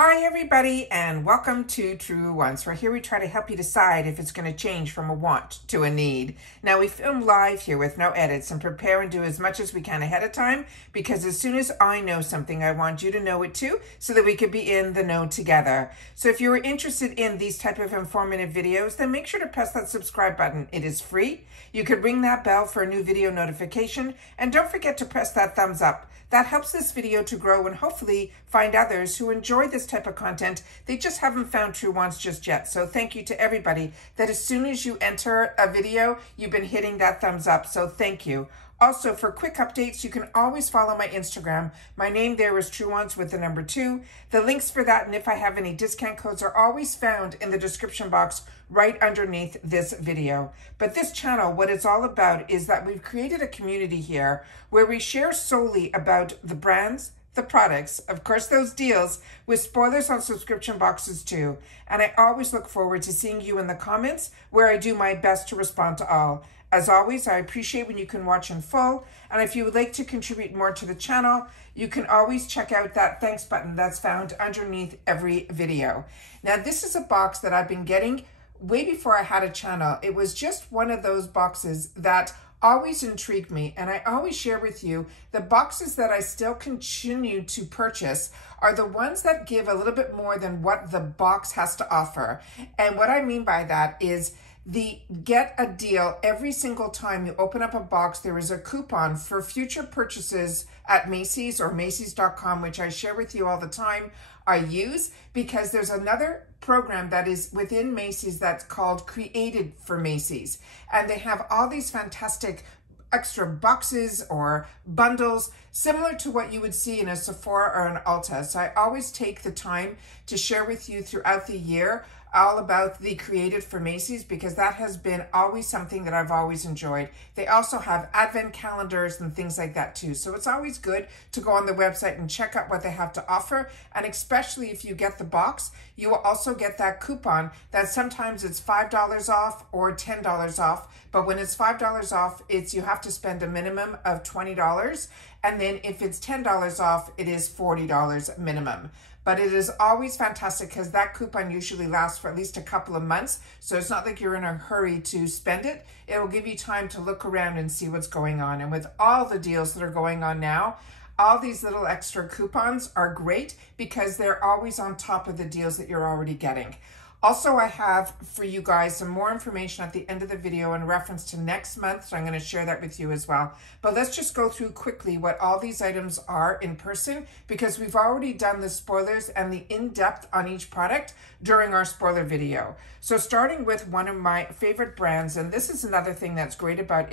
Hi everybody, and welcome to Truewants, where here we try to help you decide if it's going to change from a want to a need. Now, we film live here with no edits and prepare and do as much as we can ahead of time, because as soon as I know something, I want you to know it too, so that we could be in the know together. So if you're interested in these type of informative videos, then make sure to press that subscribe button. It is free. You could ring that bell for a new video notification, and don't forget to press that thumbs up. That helps this video to grow and hopefully find others who enjoy this type of content. They just haven't found Truewants just yet. So thank you to everybody that as soon as you enter a video, you've been hitting that thumbs up. So thank you. Also, for quick updates, you can always follow my Instagram. My name there is Truewants with the number 2. The links for that, and if I have any discount codes, are always found in the description box right underneath this video. But this channel, what it's all about is that we've created a community here where we share solely about the brands, the products, of course those deals, with spoilers on subscription boxes too. And I always look forward to seeing you in the comments, where I do my best to respond to all. As always, I appreciate when you can watch in full, and if you would like to contribute more to the channel, you can always check out that thanks button that's found underneath every video. Now, this is a box that I've been getting way before I had a channel. It was just one of those boxes that always intrigued me, and I always share with you the boxes that I still continue to purchase are the ones that give a little bit more than what the box has to offer. And what I mean by that is the get a deal every single time you open up a box. There is a coupon for future purchases at MACYS or MACYS.com, which I share with you all the time. I use because there's another program that is within MACYS that's called Created for MACYS, and they have all these fantastic extra boxes or bundles similar to what you would see in a Sephora or an Ulta. So I always take the time to share with you throughout the year all about the Created for MACYS, because that has been always something that I've always enjoyed. They also have advent calendars and things like that too. So it's always good to go on the website and check out what they have to offer. And especially if you get the box, you will also get that coupon that sometimes it's $5 off or $10 off. But when it's $5 off, you have to spend a minimum of $20. And then if it's $10 off, it is $40 minimum. But it is always fantastic because that coupon usually lasts for at least a couple of months. So it's not like you're in a hurry to spend it. It will give you time to look around and see what's going on. And with all the deals that are going on now, all these little extra coupons are great because they're always on top of the deals that you're already getting. Also, I have for you guys some more information at the end of the video in reference to next month, so I'm going to share that with you as well. But let's just go through quickly what all these items are in person, because we've already done the spoilers and the in-depth on each product during our spoiler video. So starting with one of my favorite brands, and this is another thing that's great about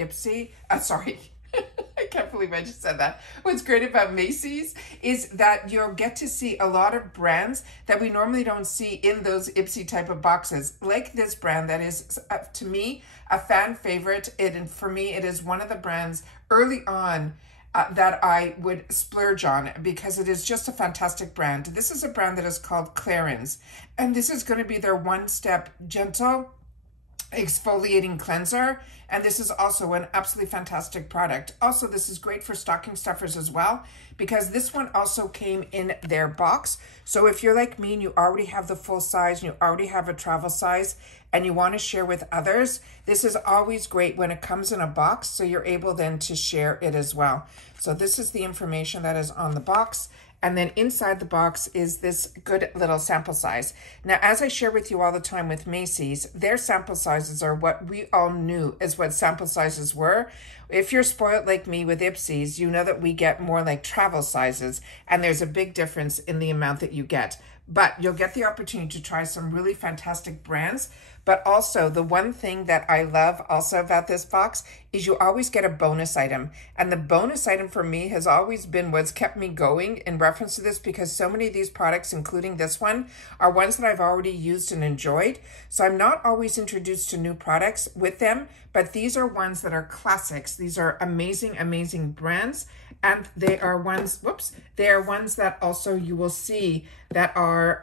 I can't believe I just said that. What's great about MACYS is that you'll get to see a lot of brands that we normally don't see in those Ipsy type of boxes, like this brand that is, to me, a fan favorite. And for me, it is one of the brands early on that I would splurge on because it is just a fantastic brand. This is a brand that is called Clarins, and this is going to be their one-step gentle exfoliating cleanser, and this is also an absolutely fantastic product. Also, this is great for stocking stuffers as well, because this one also came in their box. So if you're like me and you already have the full size and you already have a travel size and you want to share with others, this is always great when it comes in a box, so you're able then to share it as well. So this is the information that is on the box. And then inside the box is this good little sample size. Now, as I share with you all the time with MACYS, their sample sizes are what we all knew is what sample sizes were. If you're spoiled like me with Ipsys, you know that we get more like travel sizes, and there's a big difference in the amount that you get. But you'll get the opportunity to try some really fantastic brands. But also, the one thing that I love also about this box is you always get a bonus item. And the bonus item for me has always been what's kept me going in reference to this, because so many of these products, including this one, are ones that I've already used and enjoyed. So I'm not always introduced to new products with them, but these are ones that are classics. These are amazing, amazing brands. And they are ones, they are ones that also you will see that are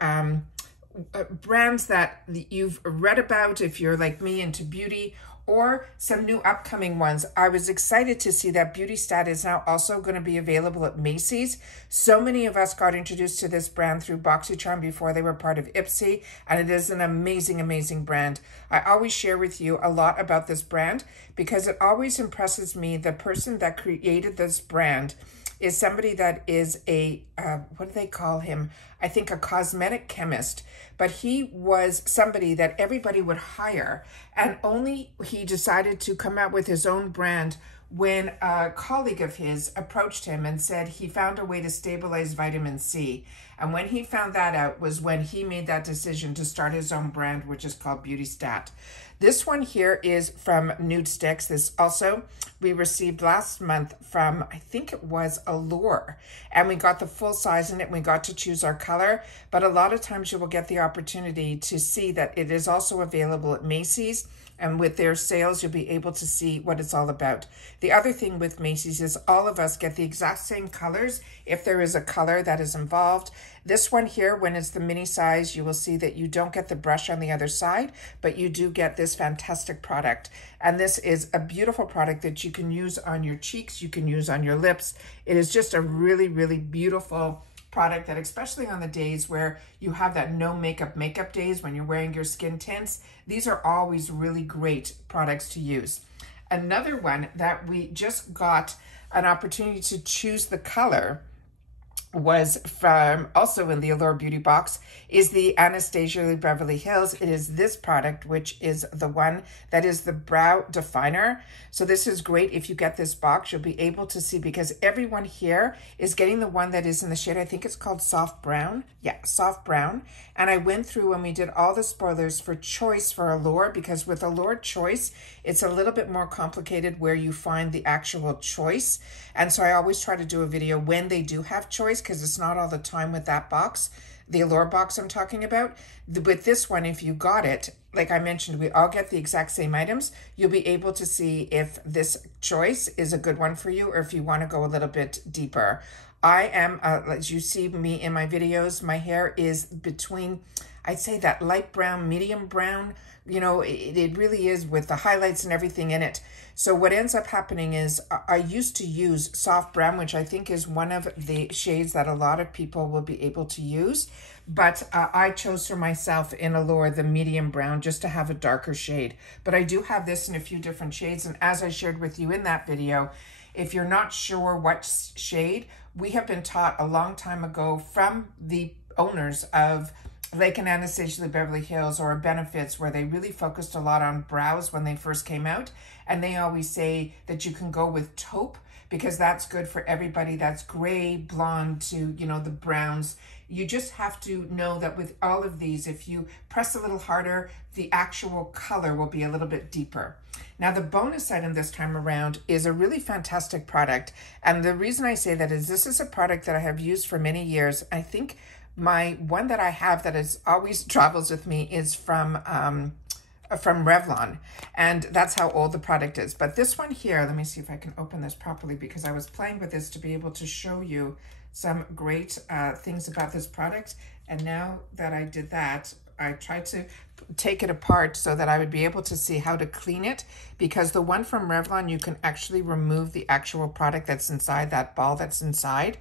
brands that you've read about if you're like me into beauty, or some new upcoming ones. I was excited to see that Beauty Stat is now also going to be available at Macy's. So many of us got introduced to this brand through BoxyCharm before they were part of Ipsy, and it is an amazing, amazing brand. I always share with you a lot about this brand because it always impresses me. The person that created this brand is somebody that is a, what do they call him? I think a cosmetic chemist, but he was somebody that everybody would hire, and only he decided to come out with his own brand when a colleague of his approached him and said he found a way to stabilize vitamin C. And when he found that out was when he made that decision to start his own brand, which is called Beauty Stat. This one here is from Nude Sticks. This also we received last month from, I think it was Allure, and we got the full size in it. We got to choose our color, but a lot of times you will get the opportunity to see that it is also available at Macy's. And with their sales, you'll be able to see what it's all about. The other thing with Macy's is all of us get the exact same colors if there is a color that is involved. This one here, when it's the mini size, you will see that you don't get the brush on the other side, but you do get this fantastic product. And this is a beautiful product that you can use on your cheeks, you can use on your lips. It is just a really, really beautiful product that, especially on the days where you have that no makeup days when you're wearing your skin tints, these are always really great products to use. Another one that we just got an opportunity to choose the color was from, also in the Allure Beauty Box, is the Anastasia Beverly Hills. It is this product, which is the one that is the brow definer. So this is great. If you get this box, you'll be able to see, because everyone here is getting the one that is in the shade, I think it's called Soft Brown. Yeah, Soft Brown. And I went through when we did all the spoilers for Choice for Allure, because with Allure Choice, it's a little bit more complicated where you find the actual choice. And so I always try to do a video when they do have choice, because it's not all the time with that box, the Allure box I'm talking about. With this one, if you got it, like I mentioned, we all get the exact same items. You'll be able to see if this choice is a good one for you or if you want to go a little bit deeper. I am, as you see me in my videos, my hair is between, I'd say that light brown, medium brown, you know, it really is, with the highlights and everything in it. So what ends up happening is I used to use Soft Brown, which I think is one of the shades that a lot of people will be able to use. But I chose for myself in Allure the medium brown just to have a darker shade. But I do have this in a few different shades. And as I shared with you in that video, if you're not sure what shade, we have been taught a long time ago from the owners of Lake and Anastasia Beverly Hills or Benefits, where they really focused a lot on brows when they first came out. And they always say that you can go with taupe because that's good for everybody. That's gray, blonde to, you know, the browns. You just have to know that with all of these, if you press a little harder, the actual color will be a little bit deeper. Now, the bonus item this time around is a really fantastic product. And the reason I say that is this is a product that I have used for many years. I think my one that I have that is always travels with me is from Revlon, and that's how old the product is. But this one here, let me see if I can open this properly, because I was playing with this to be able to show you some great things about this product. And now that I did that, I tried to take it apart so that I would be able to see how to clean it, because the one from Revlon, you can actually remove the actual product that's inside, that ball that's inside.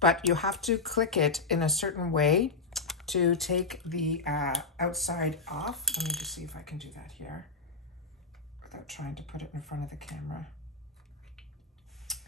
But you have to click it in a certain way to take the outside off. Let me just see if I can do that here without trying to put it in front of the camera.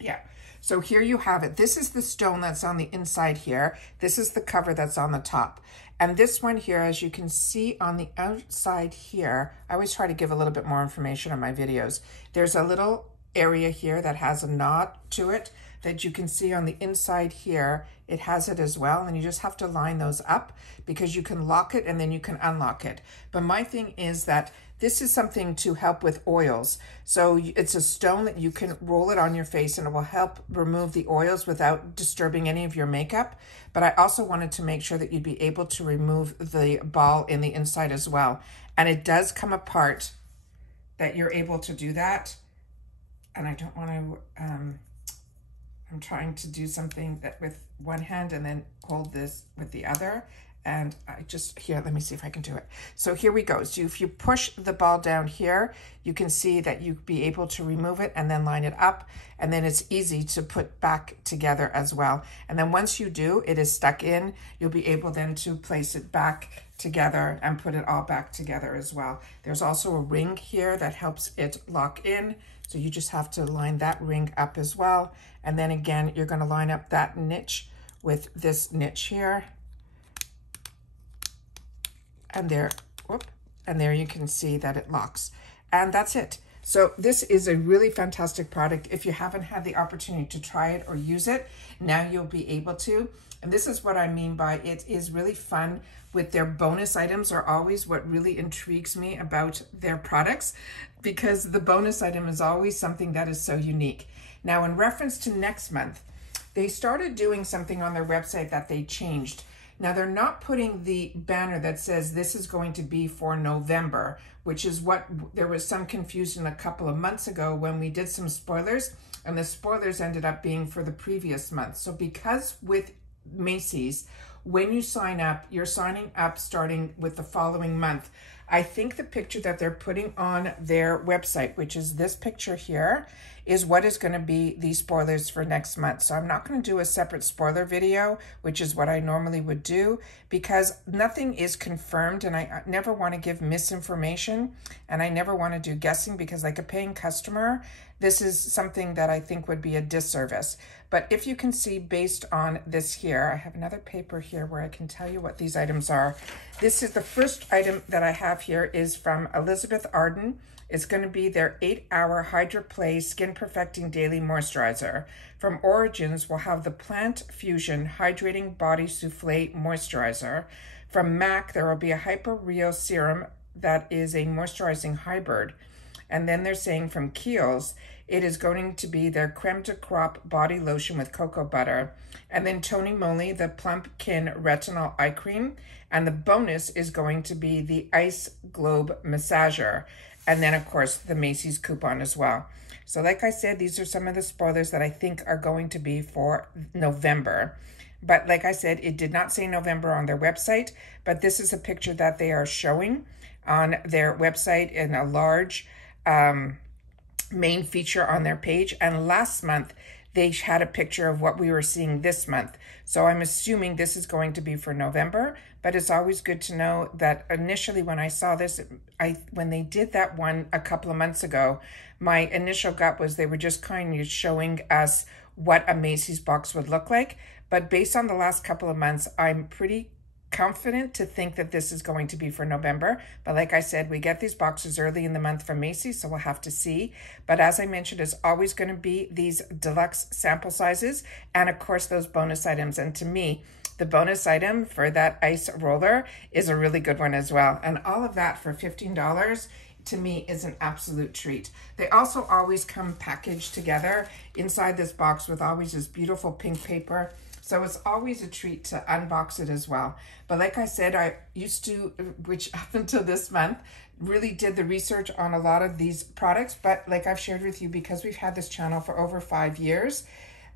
Yeah, so here you have it. This is the stone that's on the inside here. This is the cover that's on the top. And this one here, as you can see on the outside here, I always try to give a little bit more information on my videos. There's a little area here that has a knot to it that you can see on the inside here. It has it as well, and you just have to line those up because you can lock it and then you can unlock it. But my thing is that this is something to help with oils. So it's a stone that you can roll it on your face and it will help remove the oils without disturbing any of your makeup. But I also wanted to make sure that you'd be able to remove the ball in the inside as well. And it does come apart, that you're able to do that. And I don't want to, I'm trying to do something that with one hand and then hold this with the other. And I just, here, let me see if I can do it. So here we go. So if you push the ball down here, you can see that you'll be able to remove it and then line it up. And then it's easy to put back together as well. And then once you do, it is stuck in. You'll be able then to place it back together and put it all back together as well. There's also a ring here that helps it lock in. So you just have to line that ring up as well. And then again, you're going to line up that niche with this niche here. And there, whoop, and there you can see that it locks. And that's it. So this is a really fantastic product. If you haven't had the opportunity to try it or use it, now you'll be able to. And this is what I mean by it is really fun. With their bonus items are always what really intrigues me about their products, because the bonus item is always something that is so unique. Now, in reference to next month, they started doing something on their website that they changed. Now, they're not putting the banner that says this is going to be for November, which is what there was some confusion a couple of months ago when we did some spoilers, and the spoilers ended up being for the previous month. So because with MACYS, when you sign up, you're signing up starting with the following month. I think the picture that they're putting on their website, which is this picture here, is what is going to be the spoilers for next month. So I'm not going to do a separate spoiler video, which is what I normally would do, because nothing is confirmed and I never want to give misinformation and I never want to do guessing, because like a paying customer, this is something that I think would be a disservice. But if you can see based on this here, I have another paper here where I can tell you what these items are. This is the first item that I have here is from Elizabeth Arden. It's going to be their 8-hour Hydra Play Skin Perfecting Daily Moisturizer. From Origins, we'll have the Plant Fusion Hydrating Body Souffle Moisturizer. From MAC, there will be a Hyper Rio Serum that is a moisturizing hybrid. And then they're saying from Kiehl's, it is going to be their Creme de Crop Body Lotion with Cocoa Butter. And then Tony Moly, the Plumpkin Retinol Eye Cream. And the bonus is going to be the Ice Globe Massager. And then, of course, the MACYS coupon as well. So like I said, these are some of the spoilers that I think are going to be for November. But like I said, it did not say November on their website, but this is a picture that they are showing on their website in a large main feature on their page. And last month, they had a picture of what we were seeing this month. So I'm assuming this is going to be for November, but it's always good to know that initially when I saw this, when they did that one a couple of months ago, my initial gut was they were just kind of showing us what a MACYS box would look like. But based on the last couple of months, I'm pretty confident to think that this is going to be for November. But like I said, we get these boxes early in the month from MACYS, so we'll have to see. But as I mentioned, it's always going to be these deluxe sample sizes and of course those bonus items. And to me, the bonus item for that ice roller is a really good one as well. And all of that for $15 to me is an absolute treat. They also always come packaged together inside this box with always this beautiful pink paper. So it's always a treat to unbox it as well. But like I said, I used to, which up until this month, really did the research on a lot of these products. But like I've shared with you, because we've had this channel for over 5 years,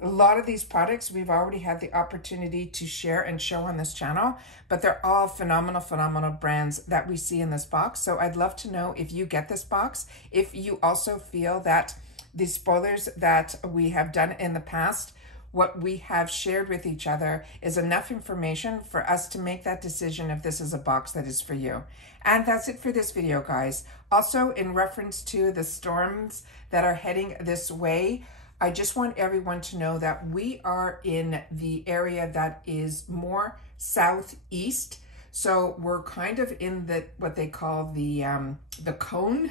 a lot of these products we've already had the opportunity to share and show on this channel, but they're all phenomenal, phenomenal brands that we see in this box. So I'd love to know if you get this box, if you also feel that the spoilers that we have done in the past, what we have shared with each other is enough information for us to make that decision if this is a box that is for you. And that's it for this video, guys. Also, in reference to the storms that are heading this way, I just want everyone to know that we are in the area that is more southeast. So we're kind of in the what they call the cone,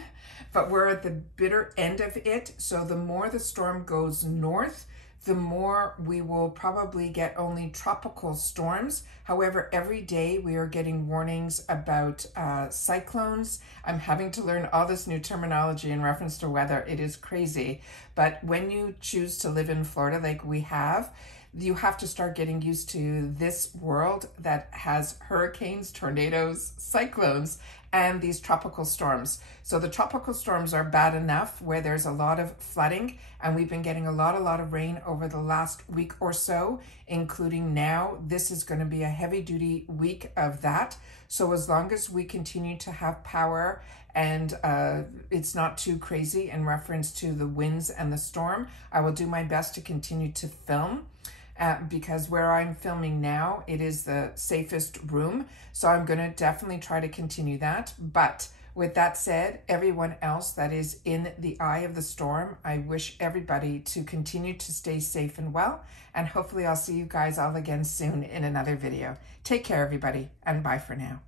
but we're at the bitter end of it. So the more the storm goes north, the more we will probably get only tropical storms. However, every day we are getting warnings about cyclones. I'm having to learn all this new terminology in reference to weather. It is crazy. But when you choose to live in Florida like we have, you have to start getting used to this world that has hurricanes, tornadoes, cyclones, and these tropical storms. So the tropical storms are bad enough where there's a lot of flooding, and we've been getting a lot of rain over the last week or so, including now. This is going to be a heavy-duty week of that. So as long as we continue to have power and it's not too crazy in reference to the winds and the storm, I will do my best to continue to film. Because where I'm filming now, it is the safest room. So I'm going to definitely try to continue that. But with that said, everyone else that is in the eye of the storm, I wish everybody to continue to stay safe and well. And hopefully I'll see you guys all again soon in another video. Take care, everybody, and bye for now.